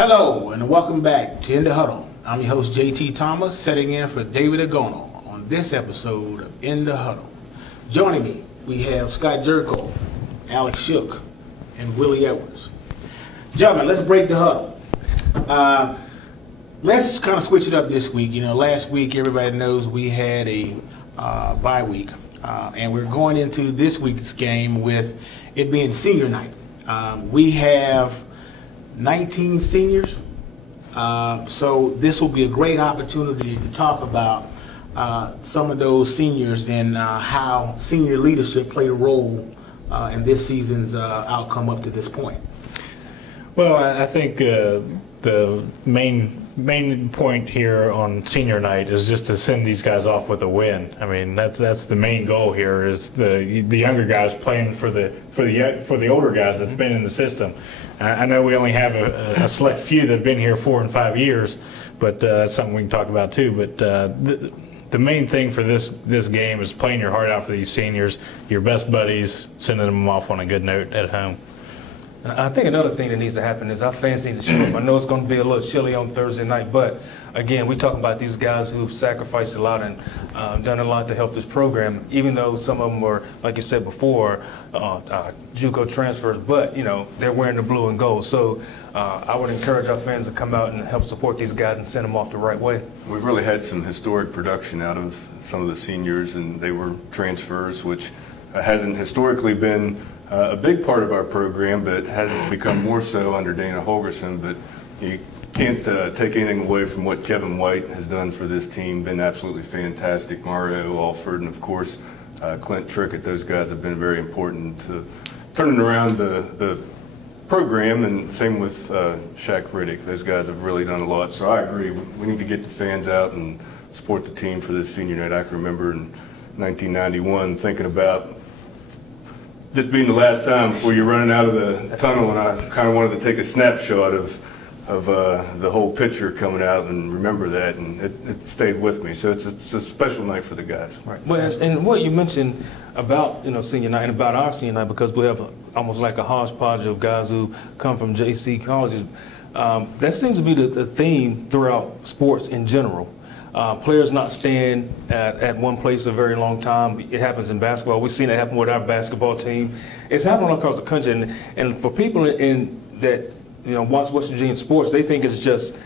Hello and welcome back to In the Huddle. I'm your host JT Thomas, setting in for David Agono on this episode of In the Huddle. Joining me, we have Scott Gyorko, Alex Shook, and Willie Edwards. Gentlemen, let's break the huddle. Let's kind of switch it up this week. You know, last week everybody knows we had a bye week, and we're going into this week's game with it being senior night. We have 19 seniors, so this will be a great opportunity to talk about some of those seniors and how senior leadership played a role in this season's outcome up to this point. Well, I think the main point here on senior night is just to send these guys off with a win. I mean, that's the main goal here, is the younger guys playing for the older guys that's been in the system. I know we only have a select few that have been here 4 and 5 years, but that's something we can talk about too. But the main thing for this game is playing your heart out for these seniors, your best buddies, sending them off on a good note at home. I think another thing that needs to happen is our fans need to show up. I know it's going to be a little chilly on Thursday night, but again, we talk about these guys who've sacrificed a lot and done a lot to help this program, even though some of them were, like you said before, JUCO transfers, but, you know, they're wearing the blue and gold. So I would encourage our fans to come out and help support these guys and send them off the right way. We've really had some historic production out of some of the seniors, and they were transfers, which hasn't historically been a big part of our program, but has become more so under Dana Holgerson. But you can't take anything away from what Kevin White has done for this team. Been absolutely fantastic. Mario Alford and, of course, Clint Trickett. Those guys have been very important to turning around the program, and same with Shaq Riddick. Those guys have really done a lot. So I agree. We need to get the fans out and support the team for this senior night. I can remember in 1991 thinking about this being the last time before you're running out of the tunnel, and I kind of wanted to take a snapshot of the whole picture coming out and remember that, and it stayed with me. So it's a special night for the guys. Right. Well, and what you mentioned about, you know, senior night and about our senior night, because we have almost like a hodgepodge of guys who come from JC colleges. That seems to be the theme throughout sports in general. Players not staying at one place a very long time. It happens in basketball. We've seen it happen with our basketball team. It's happening all across the country. And for people that watch West Virginia sports, they think it's just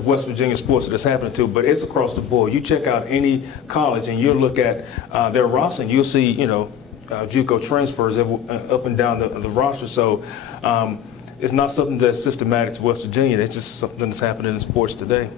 West Virginia sports that it's happening to, but it's across the board. You check out any college and you look at their roster, and you'll see JUCO transfers up and down the roster. So it's not something that's systematic to West Virginia. It's just something that's happening in sports today.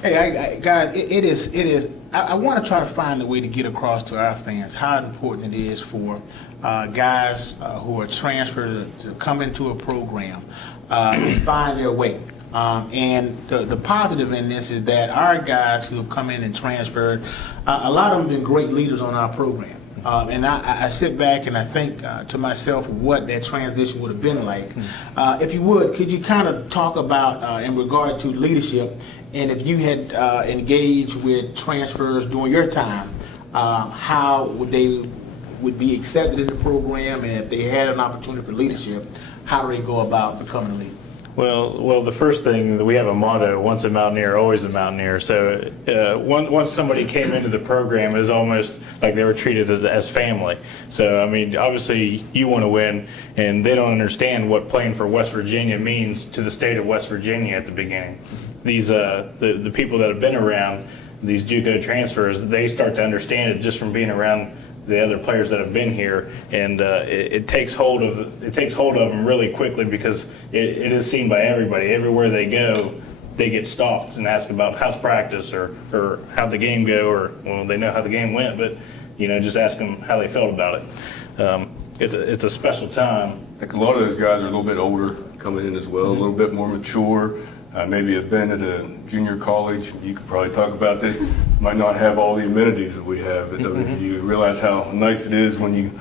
Hey, guys, it is. I want to try to find a way to get across to our fans how important it is for guys who are transferred to come into a program and find their way. And the positive in this is that our guys who have come in and transferred, a lot of them have been great leaders on our program. And I sit back and I think to myself what that transition would have been like. If you would, could you kind of talk about in regard to leadership, and if you had engaged with transfers during your time, how they would be accepted in the program, and if they had an opportunity for leadership, how do they go about becoming a leader? Well, the first thing, we have a motto: once a Mountaineer, always a Mountaineer. So once somebody came into the program, it was almost like they were treated as family. So, I mean, obviously you want to win, and they don't understand what playing for West Virginia means to the state of West Virginia at the beginning. These the people that have been around these JUCO transfers, they start to understand it just from being around the other players that have been here, and it takes hold of them really quickly, because it is seen by everybody. Everywhere they go, they get stopped and asked about how's practice or how'd the game go, or, well, they know how the game went, but just ask them how they felt about it. It's a special time. I think a lot of those guys are a little bit older coming in as well, a little bit more mature. Maybe have been at a junior college. You could probably talk about this. Might not have all the amenities that we have at WVU. Realize how nice it is when you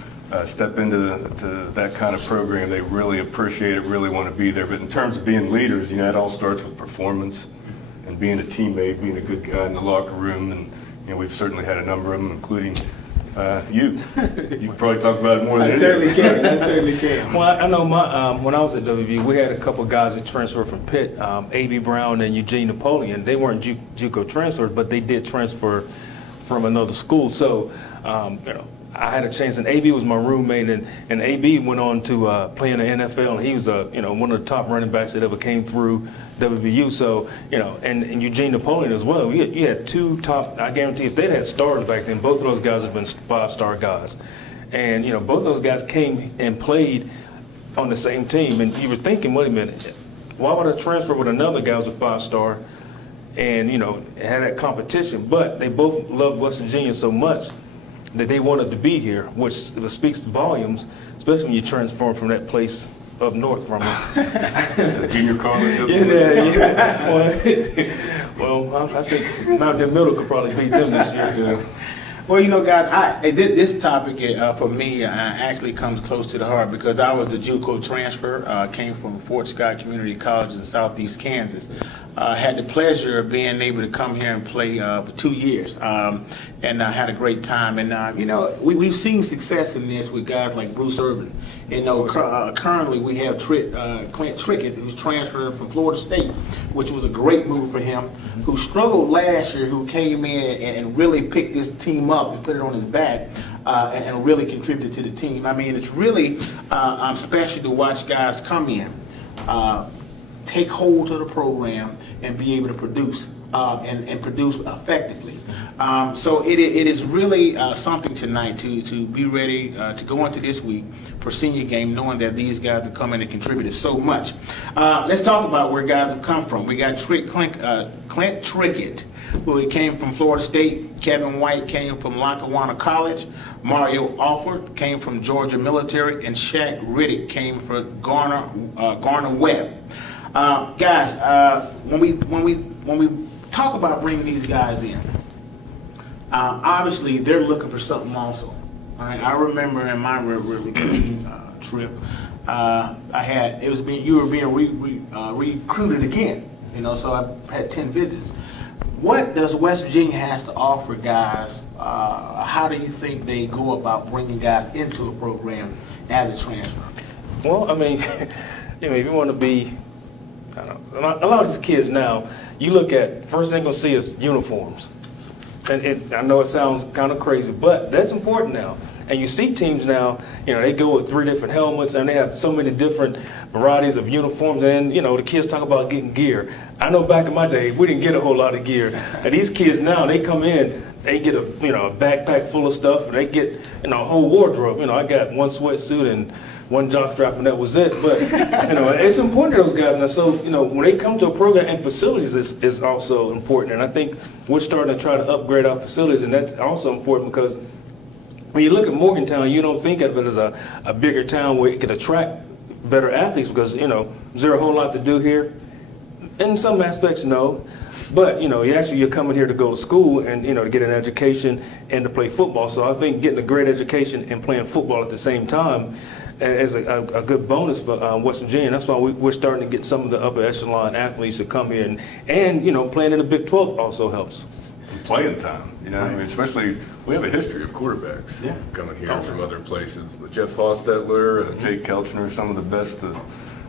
step into that kind of program. They really appreciate it, really want to be there. But in terms of being leaders, it all starts with performance and being a teammate, being a good guy in the locker room. And we've certainly had a number of them, including You can probably talk about it more than I certainly can. I certainly can. Well, I know when I was at WVU, we had a couple of guys that transferred from Pitt, A.B. Brown and Eugene Napoleon. They weren't JUCO transfers, but they did transfer from another school. So, I had a chance, and A.B. was my roommate, and A.B. went on to play in the NFL, and he was one of the top running backs that ever came through WVU. So, and Eugene Napoleon as well. You had two top. I guarantee if they'd had stars back then, both of those guys have been 5-star guys. And both of those guys came and played on the same team. And you were thinking, wait a minute, why would I transfer with another guy who's a 5-star? And had that competition. But they both loved West Virginia so much that they wanted to be here, which speaks volumes, especially when you transform from that place up north from us. Junior college. Yeah. Well, I think Mountain Middle could probably beat them this year. Well, guys, this topic for me actually comes close to the heart because I was a JUCO transfer, came from Fort Scott Community College in southeast Kansas. Had the pleasure of being able to come here and play for 2 years, and had a great time. And we've seen success in this with guys like Bruce Irvin. Currently we have Clint Trickett, who's transferred from Florida State, which was a great move for him, who struggled last year, who came in and really picked this team up and put it on his back and really contributed to the team. I mean, it's really special to watch guys come in, take hold of the program, and be able to produce and produce effectively. So it is really something tonight to be ready to go into this week for senior game, knowing that these guys have come in and contributed so much. Let's talk about where guys have come from. We got Clint Trickett, who came from Florida State. Kevin White came from Lackawanna College. Mario Alford came from Georgia Military, and Shaq Riddick came from Garner Webb. Guys, when we talk about bringing these guys in, obviously they're looking for something also. All right, I remember in my recruiting trip, you were being recruited again. So I had 10 visits. What does West Virginia has to offer guys? How do you think they go about bringing guys into a program as a transfer? Well, I mean, if you want to be, I don't know, a lot of these kids now, you look at, first thing they're going to see is uniforms. And I know it sounds kind of crazy, but that's important now. And you see teams now, they go with 3 different helmets, and they have so many different varieties of uniforms. And, the kids talk about getting gear. I know back in my day, we didn't get a whole lot of gear. And these kids now, they come in, they get a backpack full of stuff, and they get a whole wardrobe. I got one sweatsuit and one jockstrap, and that was it. But it's important to those guys. And so when they come to a program, and facilities is also important. And I think we're starting to try to upgrade our facilities, and that's also important because when you look at Morgantown, you don't think of it as a bigger town where it could attract better athletes because is there a whole lot to do here? In some aspects, no. But you're coming here to go to school and to get an education and to play football. So I think getting a great education and playing football at the same time is a good bonus for West Virginia. That's why we're starting to get some of the upper echelon athletes to come here, and playing in the Big 12 also helps. Playing time, I mean, especially we have a history of quarterbacks coming here from other places. Jeff Hostetler, Jake Kelchner, some of the best to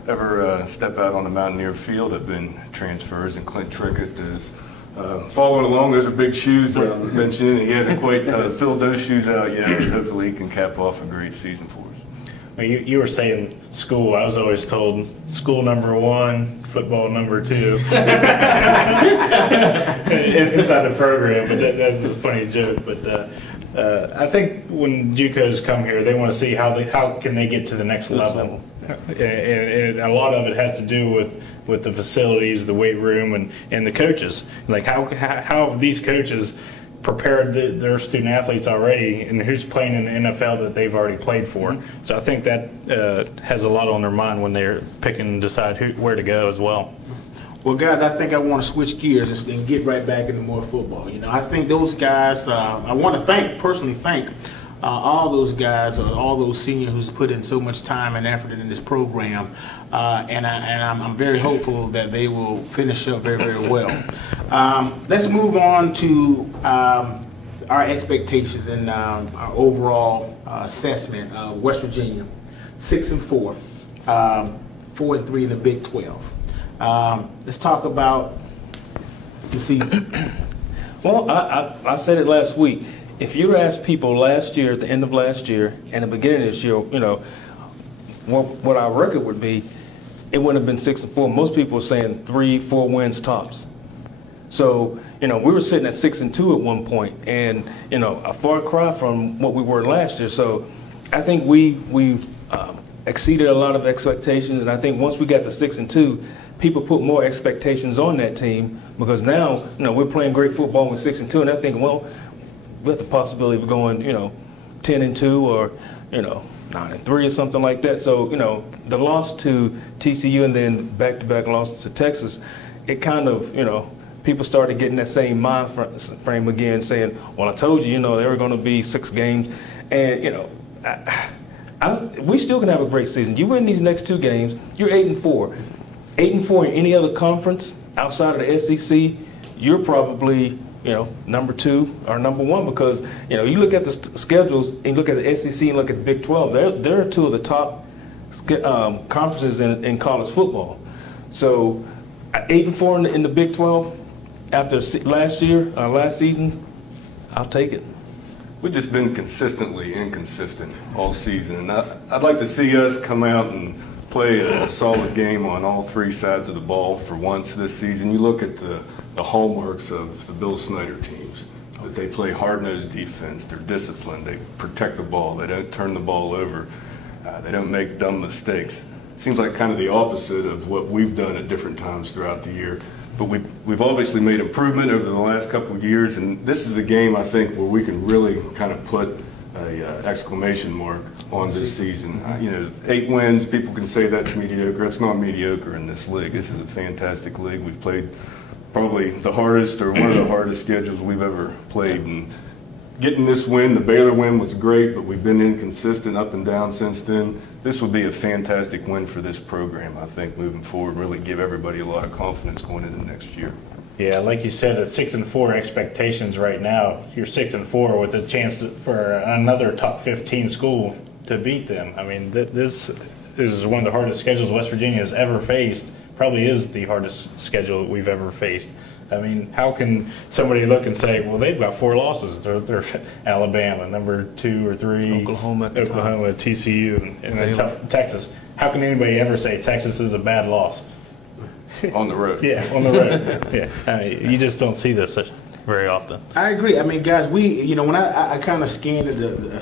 ever step out on the Mountaineer field have been transfers, and Clint Trickett is following along. Those are big shoes mentioned. He hasn't quite filled those shoes out yet, but hopefully he can cap off a great season for us. Well, you were saying school. I was always told school number 1, football number 2 inside the program, but that's a funny joke. But I think when JUCOs come here, they want to see how can they get to the next level. And a lot of it has to do with the facilities, the weight room, and the coaches. Like how have these coaches prepared their student athletes already, and who's playing in the NFL that they've already played for. Mm-hmm. So I think that has a lot on their mind when they're picking and decide where to go as well. Well, guys, I think I want to switch gears and get right back into more football. I think those guys, I want to personally thank all those guys, all those seniors who's put in so much time and effort in this program, and I'm very hopeful that they will finish up very, very well. Let's move on to our expectations and our overall assessment of West Virginia, 6-4, 4-3 in the Big 12. Let's talk about the season. Well, I said it last week. If you asked people last year, at the end of last year, and the beginning of this year, you know, what our record would be, it wouldn't have been 6-4. Most people were saying 3-4 wins tops. So, you know, we were sitting at 6-2 at one point, and you know, a far cry from what we were last year. So, I think we exceeded a lot of expectations, and I think once we got to 6-2, people put more expectations on that team because now, you know, we're playing great football with 6-2, and they're thinking, well, we have the possibility of going, you know, 10-2 or, you know, 9-3 or something like that. So, you know, the loss to TCU and then back-to-back losses to Texas, it kind of, you know, people started getting that same mind frame again, saying, well, I told you, you know, there were going to be 6 games. And, you know, we still can have a great season. You win these next 2 games, you're 8-4. 8-4 in any other conference outside of the SEC, you're probably, you know, number 2 or number 1 because, you know, you look at the schedules and you look at the SEC and look at the Big 12, they're 2 of the top conferences in college football. So 8-4 in the Big 12 after last season, I'll take it. We've just been consistently inconsistent all season. And I'd like to see us come out and play a solid game on all 3 sides of the ball for once this season. You look at the hallmarks of the Bill Snyder teams, that they play hard-nosed defense, they're disciplined, they protect the ball, they don't turn the ball over, they don't make dumb mistakes. It seems like kind of the opposite of what we've done at different times throughout the year. But we've obviously made improvement over the last couple of years, and this is a game, I think, where we can really kind of put a exclamation mark on this season. You know, 8 wins, people can say that's mediocre. It's not mediocre in this league. This is a fantastic league. We've played probably the hardest or one of the hardest schedules we've ever played. And getting this win, the Baylor win was great, but we've been inconsistent up and down since then. This would be a fantastic win for this program, I think, moving forward, and really give everybody a lot of confidence going into next year. Yeah, like you said, at 6-4 expectations right now, you're 6-4 with a chance for another top 15 school to beat them. I mean, this is one of the hardest schedules West Virginia has ever faced. Probably is the hardest schedule we've ever faced. I mean, how can somebody look and say, well, they've got 4 losses. They're Alabama, number 2 or 3, Oklahoma, TCU, and then Texas. How can anybody ever say Texas is a bad loss? On the road. Yeah, on the road. Yeah, I mean, you just don't see this very often. I agree. I mean, guys, you know, when I kind of scanned the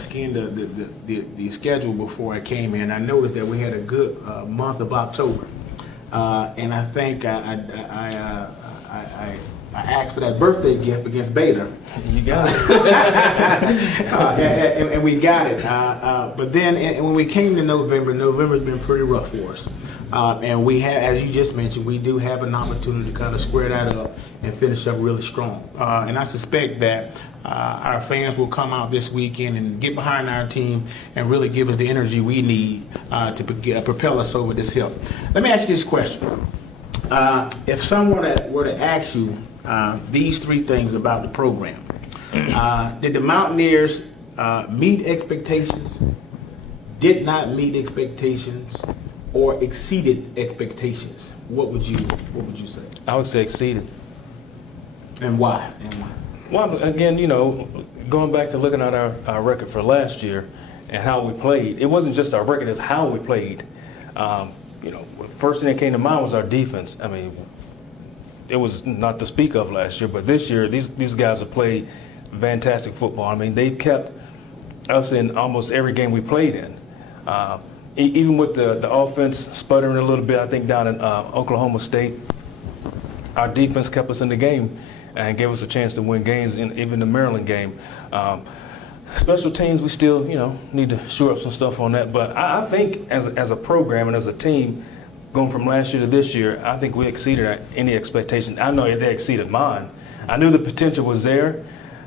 schedule before I came in, I noticed that we had a good month of October, and I think I asked for that birthday gift against Baylor. You got it. And we got it. But then when we came to November's been pretty rough for us. And we have, as you just mentioned, we do have an opportunity to kind of square that up and finish up really strong. And I suspect that our fans will come out this weekend and get behind our team and really give us the energy we need to propel us over this hill. Let me ask you this question. If someone were to ask you these 3 things about the program, did the Mountaineers meet expectations, did not meet expectations, or exceeded expectations? What would you say? I would say exceeded. And why? Well, again, you know, going back to looking at our record for last year and how we played, it wasn't just our record, it's how we played. You know, first thing that came to mind was our defense. I mean, it was not to speak of last year, but this year, these guys have played fantastic football. I mean, they kept us in almost every game we played in. Even with the offense sputtering a little bit, I think down in Oklahoma State, our defense kept us in the game and gave us a chance to win games, in even the Maryland game. Special teams, we still, you know, need to shore up some stuff on that. But I think as a program and as a team, going from last year to this year, I think we exceeded any expectation. I know they exceeded mine. I knew the potential was there.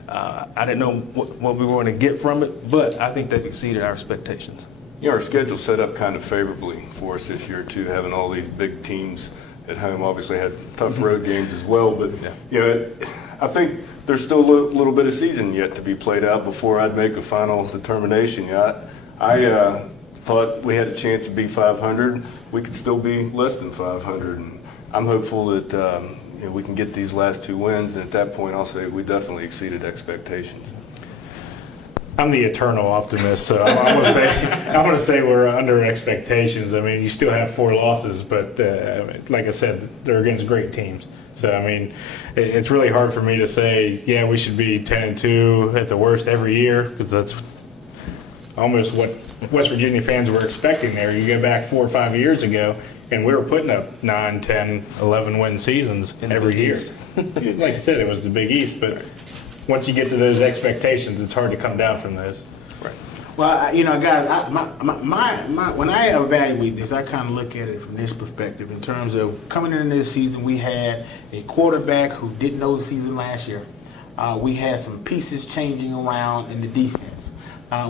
I didn't know what we were going to get from it, but I think they've exceeded our expectations. You know, our schedule set up kind of favorably for us this year, too, having all these big teams at home. Obviously had tough road games as well, but, you know, I think there's still a little bit of season yet to be played out before I'd make a final determination. Yeah, I thought we had a chance to be 500. We could still be less than 500, and I'm hopeful that we can get these last 2 wins. And at that point, I'll say we definitely exceeded expectations. I'm the eternal optimist, so I want to say we're under expectations. I mean, you still have 4 losses, but like I said, they're against great teams. So I mean, it's really hard for me to say, yeah, we should be 10-2 at the worst every year, because that's almost what West Virginia fans were expecting there. You go back 4 or 5 years ago, and we were putting up 9, 10, 11 win seasons every year. Like I said, it was the Big East, but once you get to those expectations, it's hard to come down from those. Right. Well, guys, when I evaluate this, I kind of look at it from this perspective. In terms of coming into this season, we had a quarterback who didn't know the season last year. We had some pieces changing around in the defense.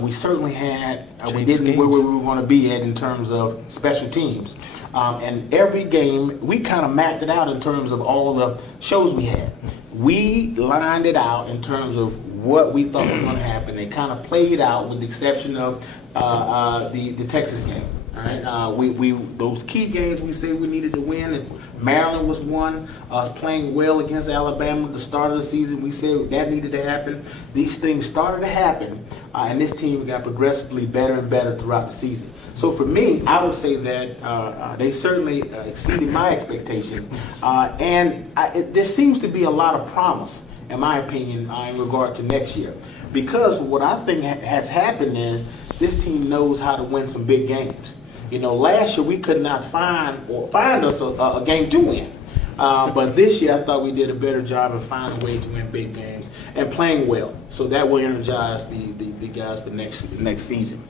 We certainly had, we didn't know where we were going to be at in terms of special teams. And every game, we kind of mapped it out in terms of all the shows we had. We lined it out in terms of what we thought was going to happen. They kind of played out with the exception of the Texas game. All right, those key games we said we needed to win, and Maryland was one. Us playing well against Alabama at the start of the season, we said that needed to happen. These things started to happen, and this team got progressively better and better throughout the season. So for me, I would say that they certainly exceeded my expectation, and there seems to be a lot of promise, in my opinion, in regard to next year. Because what I think has happened is this team knows how to win some big games. You know, last year we could not find us a game to win. But this year I thought we did a better job of finding a way to win big games and playing well. So that will energize the guys for next season.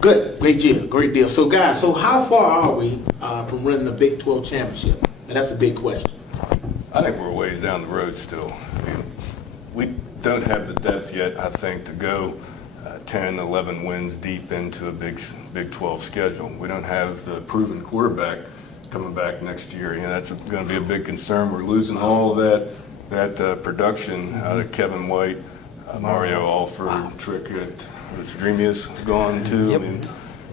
Good, great deal. So guys, so how far are we from winning the Big 12 championship? And that's a big question. I think we're a ways down the road still. I mean, we don't have the depth yet, I think, to go 10, 11 wins deep into a Big 12 schedule. We don't have the proven quarterback coming back next year. You know, that's going to be a big concern. We're losing all of that production out of Kevin White, Mario Alford, Trickett, Dreamius gone too. Yep. I mean,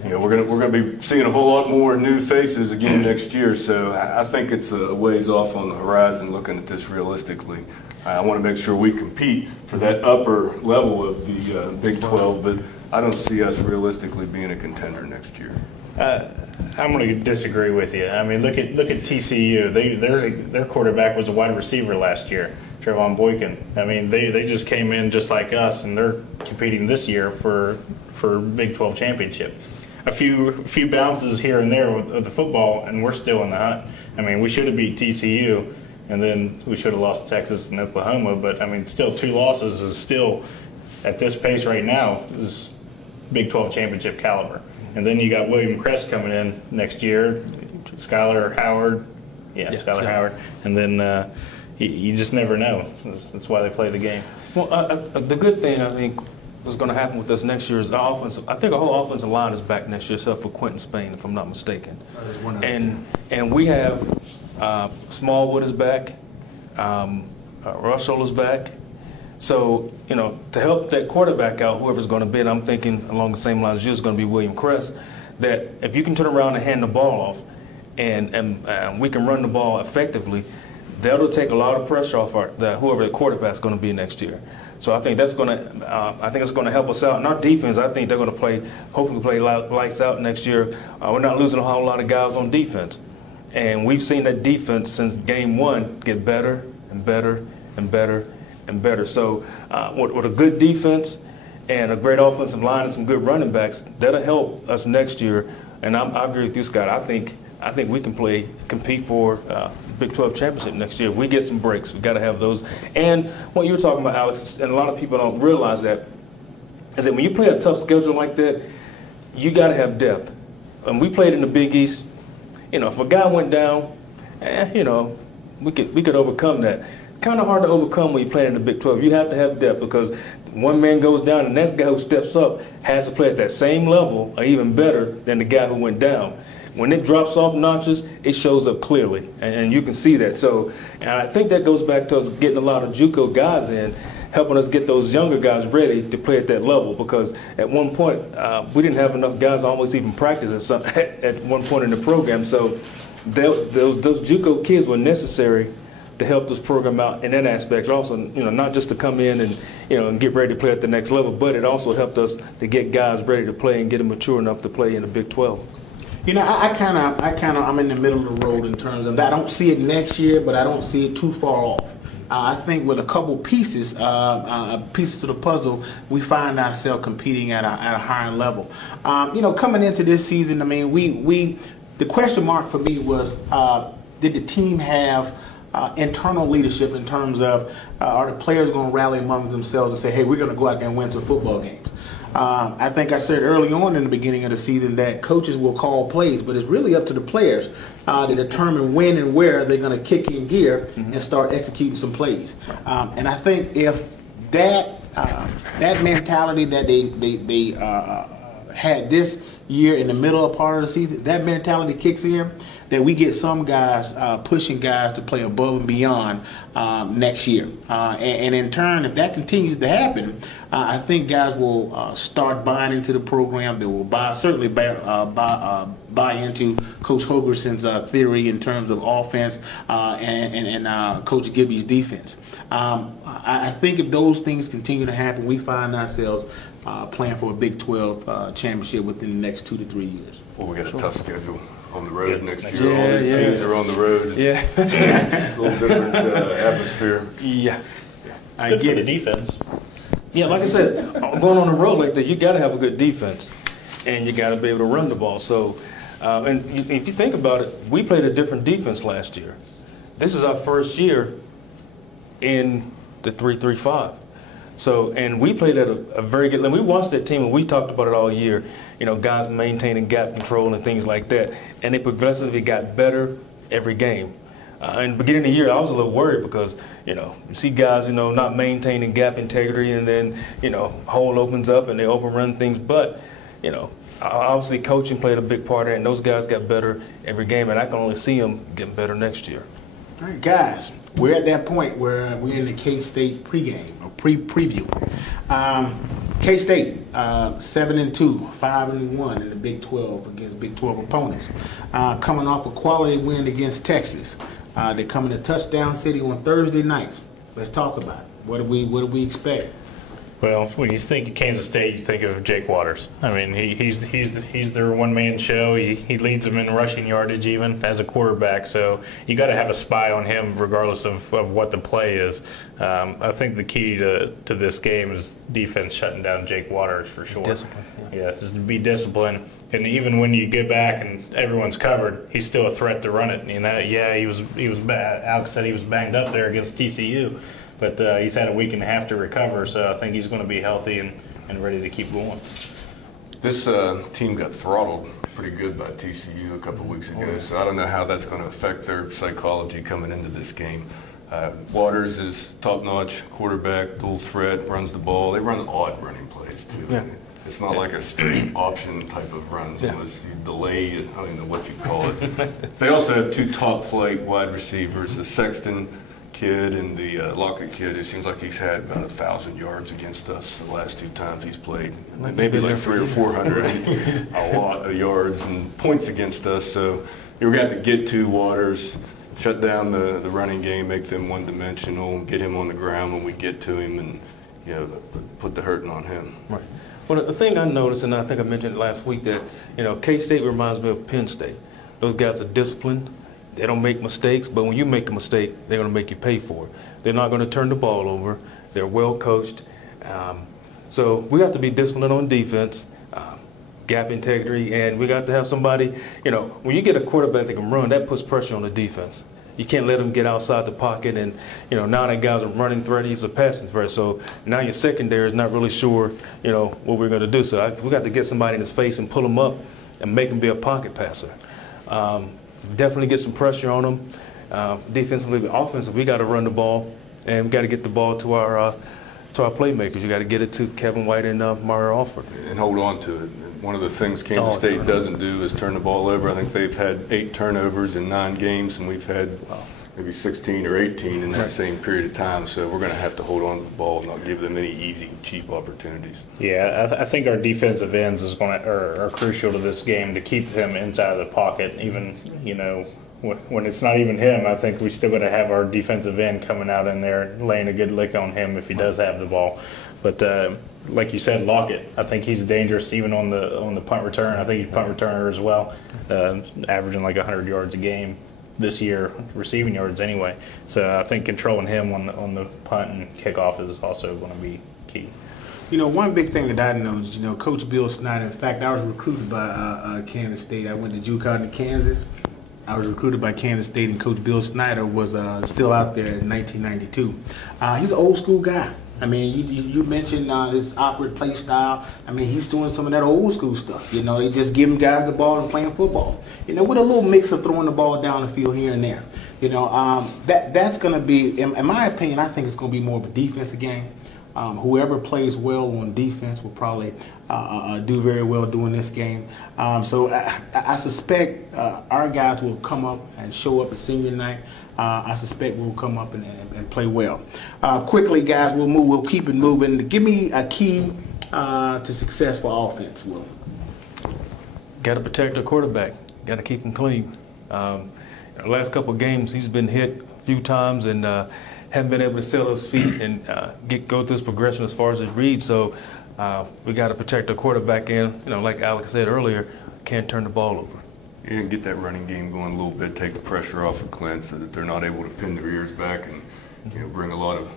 you know, we're going to be seeing a whole lot more new faces again next year. So I think it's a ways off on the horizon looking at this realistically. I want to make sure we compete for that upper level of the Big 12, but I don't see us realistically being a contender next year. I'm going to disagree with you. I mean, look at TCU. Their quarterback was a wide receiver last year, Trevon Boykin. I mean, they just came in just like us, and they're competing this year for Big 12 championship. A few bounces here and there with the football, and we're still in the hunt. I mean, we should have beat TCU, and then we should have lost to Texas and Oklahoma. But I mean, still 2 losses is still at this pace right now is Big 12 championship caliber. And then you got William Crest coming in next year, Skylar Howard, Skylar Howard, and then you just never know. That's why they play the game. Well, the good thing I think was going to happen with us next year is our offense. I think our whole offensive line is back next year, except for Quentin Spain, if I'm not mistaken. And we have Smallwood is back, Russell is back. So, you know, to help that quarterback out, whoever's going to bid, I'm thinking along the same lines as you, is going to be William Crest, that if you can turn around and hand the ball off and we can run the ball effectively, that'll take a lot of pressure off whoever the quarterback's going to be next year. So I think that's going to help us out. And our defense, I think they're going to hopefully play lights out next year. We're not losing a whole lot of guys on defense. And we've seen that defense since game 1 get better and better and better and better. So with a good defense and a great offensive line and some good running backs, that'll help us next year. And I agree with you, Scott. I think we can compete for Big 12 championship next year. If we get some breaks, we've got to have those. And what you were talking about, Alex, and a lot of people don't realize that, is that when you play a tough schedule like that, you got to have depth. And we played in the Big East. You know, if a guy went down, you know, we could overcome that. It's kind of hard to overcome when you play in the Big 12. You have to have depth because one man goes down, and the next guy who steps up has to play at that same level or even better than the guy who went down. when it drops off notches, it shows up clearly, and you can see that. So, and I think that goes back to us getting a lot of JUCO guys in, helping us get those younger guys ready to play at that level. Because at one point, we didn't have enough guys to almost even practice at one point in the program. So those JUCO kids were necessary to help this program out in that aspect. Also, not just to come in and and get ready to play at the next level, but it also helped us to get guys ready to play and get them mature enough to play in the Big 12. I'm in the middle of the road in terms of that. I don't see it next year, but I don't see it too far off. I think with a couple pieces to the puzzle, we find ourselves competing at a higher level. Coming into this season, I mean, the question mark for me was, did the team have internal leadership in terms of are the players going to rally among themselves and say, hey, we're going to go out there and win some football games? I think I said early on in the beginning of the season that coaches will call plays, but it's really up to the players to determine when and where they're going to kick in gear and start executing some plays. And I think if that mentality that they had this year in the middle of part of the season, that mentality kicks in, that we get some guys pushing guys to play above and beyond next year. And in turn, if that continues to happen, I think guys will start buying into the program. They will certainly buy into Coach Hogerson's theory in terms of offense and Coach Gibby's defense. I think if those things continue to happen, we find ourselves playing for a Big 12 championship within the next 2 to 3 years. Well, we got a tough schedule on the road next year. All these teams are on the road. It's a little different atmosphere. Yeah. It's good for the defense. Yeah, like I said, going on the road like that, you got to have a good defense, and you got to be able to run the ball. So, and if you think about it, we played a different defense last year. This is our first year in the 3-3-5. So, and we played at a very good level. We watched that team and we talked about it all year, guys maintaining gap control and things like that. And they progressively got better every game. In the beginning of the year, I was a little worried because, you see guys, not maintaining gap integrity, and then, hole opens up and they open run things. But, obviously coaching played a big part of it, and those guys got better every game, and I can only see them getting better next year. All right, guys, we're at that point where we're in the K-State pregame or preview. K-State 7-2, 5-1 in the Big 12 against Big 12 opponents. Coming off a quality win against Texas. They come into Touchdown City on Thursday nights. Let's talk about it. What do we expect? Well, when you think of Kansas State, you think of Jake Waters. I mean, he's their one-man show. He leads them in rushing yardage even as a quarterback. So you got to have a spy on him regardless of what the play is. I think the key to this game is defense shutting down Jake Waters for sure. Discipline. Yeah, just be disciplined. And even when you get back and everyone's covered, he's still a threat to run it. Yeah, he was bad. Alex said he was banged up there against TCU. But he's had a week and a half to recover, so I think he's going to be healthy and ready to keep going. This team got throttled pretty good by TCU a couple weeks ago, so I don't know how that's going to affect their psychology coming into this game. Waters is top-notch quarterback, dual threat, runs the ball. They run odd running plays, too. Yeah. It's not like a straight option type of runs. Yeah. He's delayed. I don't even know what you'd call it. They also have two top-flight wide receivers, the Sexton kid and the Lockett kid, who seems like he's had about 1,000 yards against us the last 2 times he's played. Maybe like 300 or 400, a lot of yards and points against us. So you're going to have to get to Waters, shut down the running game, make them one-dimensional, get him on the ground when we get to him, and put the hurting on him. Right. Well, the thing I noticed, and I think I mentioned it last week, that K-State reminds me of Penn State. Those guys are disciplined. They don't make mistakes, but when you make a mistake, they're going to make you pay for it. They're not going to turn the ball over. They're well coached. So we have to be disciplined on defense, gap integrity, and we got to have somebody, when you get a quarterback that can run, that puts pressure on the defense. You can't let them get outside the pocket, and now that guy's a running threat, he's a passing threat. So now your secondary is not really sure, what we're going to do. So we got to get somebody in his face and pull him up and make him be a pocket passer. Definitely get some pressure on them. Defensively, offensively, we got to run the ball, and we got to get the ball to to our playmakers. You got to get it to Kevin White and Mario Alford. And hold on to it. One of the things Kansas State doesn't do is turn the ball over. I think they've had 8 turnovers in 9 games, and we've had maybe 16 or 18 in that same period of time. So we're going to have to hold on to the ball and not give them any easy, cheap opportunities. Yeah, I think our defensive ends are crucial to this game to keep him inside of the pocket. Even, you know, when it's not even him, I think we still got to have our defensive end coming out in there, laying a good lick on him if he does have the ball. But like you said, Lockett, I think he's dangerous even on the punt return. I think he's punt returner as well, averaging like 100 yards a game this year, receiving yards anyway. So I think controlling him on the punt and kickoff is also going to be key. You know, one big thing that I noticed, you know, Coach Bill Snyder, in fact, I was recruited by Kansas State. I went to JUCO in Kansas. I was recruited by Kansas State, and Coach Bill Snyder was still out there in 1992. He's an old school guy. I mean, you mentioned his awkward play style. I mean, he's doing some of that old school stuff. You know, they just giving guys the ball and playing football. You know, with a little mix of throwing the ball down the field here and there. You know, that's going to be, in my opinion, I think it's going to be more of a defensive game. Whoever plays well on defense will probably do very well doing this game. So I suspect our guys will come up and show up at senior night. I suspect we'll come up and play well. Quickly, guys, we'll keep it moving. Give me a key to success for offense, Will. Got to protect the quarterback. Got to keep him clean. The last couple of games, he's been hit a few times and haven't been able to settle his feet and go through his progression as far as his read. So we got to protect the quarterback and, you know, like Alex said earlier, can't turn the ball over. Yeah, and get that running game going a little bit, take the pressure off of Clint so that they're not able to pin their ears back and, you know, bring a lot of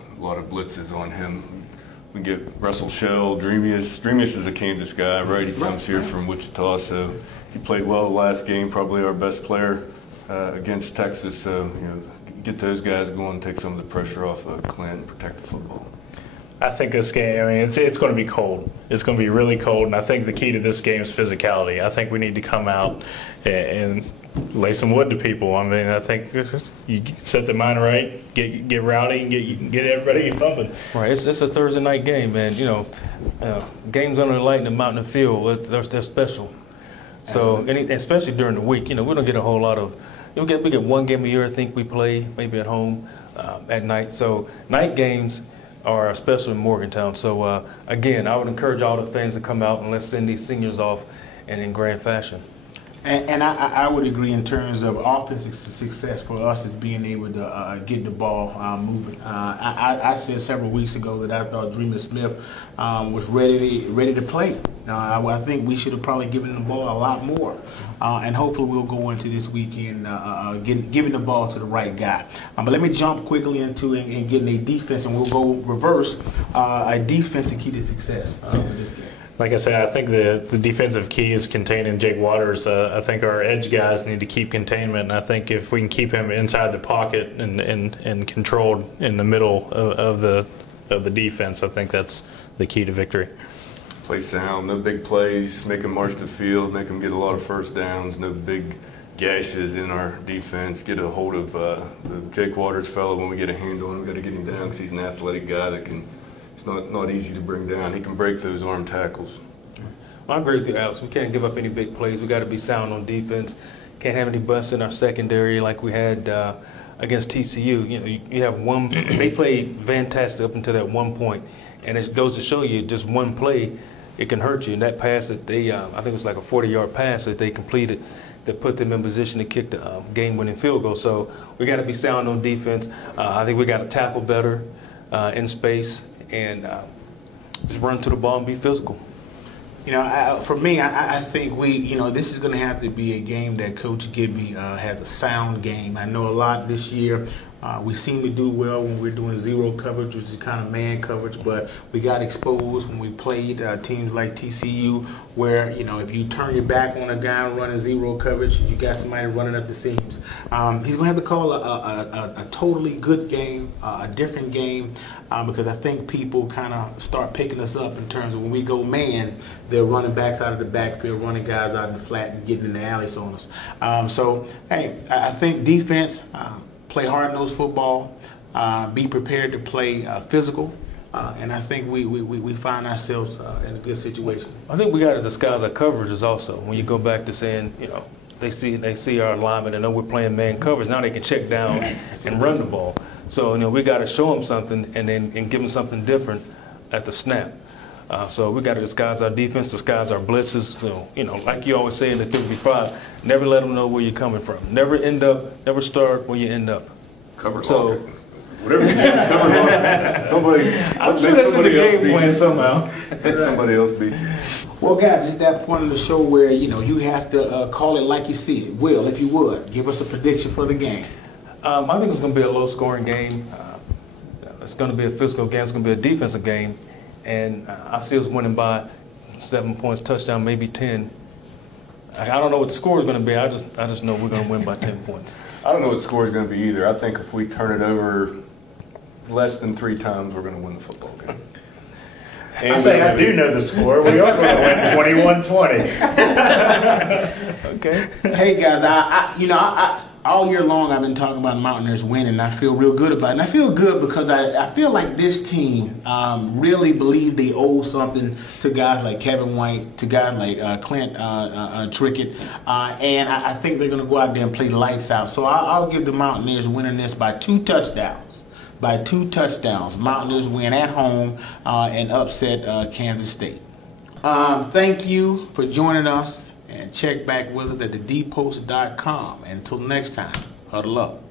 blitzes on him. We get Russell Shell, Dreamius. Dreamius is a Kansas guy, right? He comes here from Wichita, so he played well the last game, probably our best player against Texas. So, you know, get those guys going, take some of the pressure off of Clint and protect the football. I think this game, I mean, it's going to be cold. It's going to be really cold, and I think the key to this game is physicality. I think we need to come out and lay some wood to people. I mean, I think you set the mind right, get rowdy, and get everybody pumping. Right, it's a Thursday night game, man. You know, games under the light in the mountain field, they're special. So, and especially during the week, you know, we don't get a whole lot of. We get one game a year. I think we play maybe at home at night. So night games are special in Morgantown. So again, I would encourage all the fans to come out and let's send these seniors off and in grand fashion. And I would agree in terms of offensive success for us is being able to get the ball moving. I said several weeks ago that I thought Dreamius Smith was ready to play. I think we should have probably given the ball a lot more. And hopefully we'll go into this weekend giving the ball to the right guy. But let me jump quickly into and getting a defense, and we'll go reverse a defensive key to success for this game. Like I said, I think the defensive key is containing Jake Waters. I think our edge guys need to keep containment, and I think if we can keep him inside the pocket and controlled in the middle of the defense, I think that's the key to victory. Play sound, no big plays, make them march the field, make them get a lot of first downs, no big gashes in our defense. Get a hold of the Jake Waters fellow when we get a handle on him. We've got to get him down because he's an athletic guy that can. It's not easy to bring down. He can break those arm tackles. Well, I agree with you, Alex. We can't give up any big plays. We got to be sound on defense. Can't have any busts in our secondary like we had against TCU. You know, you have one. They played fantastic up until that one point, and it goes to show you just one play, it can hurt you. And that pass that they, I think it was like a 40-yard pass that they completed, that put them in position to kick the game-winning field goal. So we got to be sound on defense. I think we got to tackle better in space. And just run to the ball and be physical. You know, for me, I think this is going to have to be a game that Coach Gibby has a sound game. I know a lot this year. We seem to do well when we're doing zero coverage, which is kind of man coverage, but we got exposed when we played teams like TCU where, you know, if you turn your back on a guy running zero coverage, you got somebody running up the seams. He's going to have to call a totally good game, a different game, because I think people kind of start picking us up in terms of when we go man, they're running backs out of the backfield, running guys out in the flat and getting in the alleys on us. So, hey, I think defense, play hard-nosed football, be prepared to play physical, and I think we find ourselves in a good situation. I think we got to disguise our coverages also. When you go back to saying, you know, they see our alignment and know we're playing man coverage. Now they can check down and run the ball. So, you know, we got to show them something and give them something different at the snap. So we got to disguise our defense, disguise our blitzes. So, you know, like you always say in the 55, never let them know where you're coming from. Never start where you end up. Cover so, whatever you do, cover logic. Somebody, I'm sure that's in the game plan somehow. Make somebody else beat you. Well, guys, it's that point of the show where, you know, you have to call it like you see it. Will, if you would, give us a prediction for the game. I think it's going to be a low-scoring game. It's going to be a physical game. It's going to be a defensive game. And I see us winning by 7 points, touchdown, maybe 10. I don't know what the score is going to be. I just know we're going to win by 10 points. I don't know what the score is going to be either. I think if we turn it over less than 3 times, we're going to win the football game. I say I do know the score. We are going to win 21-20. Okay. Hey guys, I all year long I've been talking about Mountaineers winning, and I feel real good about it. And I feel good because I feel like this team really believe they owe something to guys like Kevin White, to guys like Clint Trickett, and I think they're going to go out there and play lights out. So I'll give the Mountaineers winning this by 2 touchdowns. By 2 touchdowns. Mountaineers win at home and upset Kansas State. Thank you for joining us, and check back with us at thedpost.com. Until next time, huddle up.